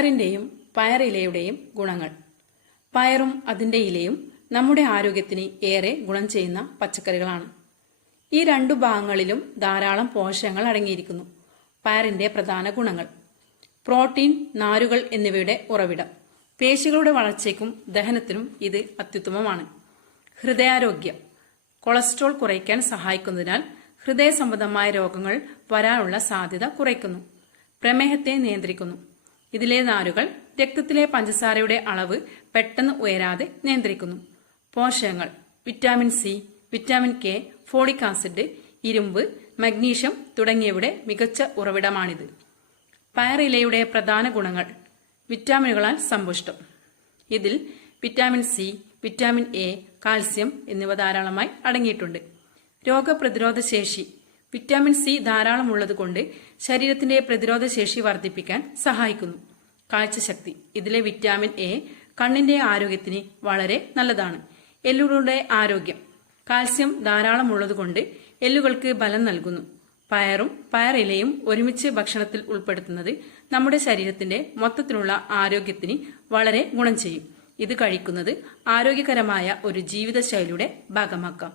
പയറിന്റെയും പയറിലയുടെയും ഗുണങ്ങൾ. പയറും അതിന്റെ ഇലയും നമ്മുടെ ആരോഗ്യത്തിന് ഏറെ ഗുണം ചെയ്യുന്ന പച്ചക്കറികളാണ്. ഈ രണ്ടു ഭാഗങ്ങളിലും ധാരാളം പോഷകങ്ങൾ അടങ്ങിയിരിക്കുന്നു. പയറിന്റെ പ്രധാന ഗുണങ്ങൾ: പ്രോട്ടീൻ, നാരുകൾ എന്നിവയുടെ ഉറവിടം. പേശികളുടെ വളർച്ചയ്ക്കും ദഹനത്തിനും ഇത് അത്യുത്തമമാണ്. ഹൃദയാരോഗ്യം. കൊളസ്ട്രോൾ കുറയ്ക്കാൻ സഹായിക്കുന്നതിനാൽ ഹൃദയ സംബന്ധമായ രോഗങ്ങൾ വരാനുള്ള സാധ്യത കുറയ്ക്കുന്നു. പ്രമേഹത്തെ നിയന്ത്രിക്കുന്നു. ഇതിലെ നാരുകൾ രക്തത്തിലെ പഞ്ചസാരയുടെ അളവ് പെട്ടെന്ന് ഉയരാതെ നിയന്ത്രിക്കുന്നു. പോഷകങ്ങൾ: vitamin C, vitamin K, folic acid, ഇരുമ്പ്, മഗ്നീഷ്യം തുടങ്ങിയവയുടെ മികച്ച ഉറവിടമാണിത്. പയറിലയുടെ പ്രധാന ഗുണങ്ങൾ: വിറ്റാമിനുകളാൽ സമ്പുഷ്ടം. ഇതിൽ vitamin C, vitamin A, calcium എന്നിവ ധാരാളമായി അടങ്ങിയിട്ടുണ്ട്. രോഗപ്രതിരോധ ശേഷി. വിറ്റാമിൻ സി ധാരാളമുള്ളതുകൊണ്ട് ശരീരത്തിന്റെ പ്രതിരോധ ശേഷി വർദ്ധിപ്പിക്കാൻ സഹായിക്കുന്നു. കാഴ്ചശക്തി. ഇതിലെ വിറ്റാമിൻ എ കണ്ണിന്റെ ആരോഗ്യത്തിന് വളരെ നല്ലതാണ്. എല്ലുകളുടെ ആരോഗ്യം. കാൽസ്യം ധാരാളമുള്ളതുകൊണ്ട് എല്ലുകൾക്ക് ബലം നൽകുന്നു. പയറും പയറിലയും ഒരുമിച്ച് ഭക്ഷണത്തിൽ ഉൾപ്പെടുത്തുന്നത് നമ്മുടെ ശരീരത്തിന്റെ മൊത്തത്തിലുള്ള ആരോഗ്യത്തിന് വളരെ ഗുണം ചെയ്യും. ഇത് കഴിക്കുന്നത് ആരോഗ്യകരമായ ഒരു ജീവിതശൈലിയുടെ ഭാഗമാക്കാം.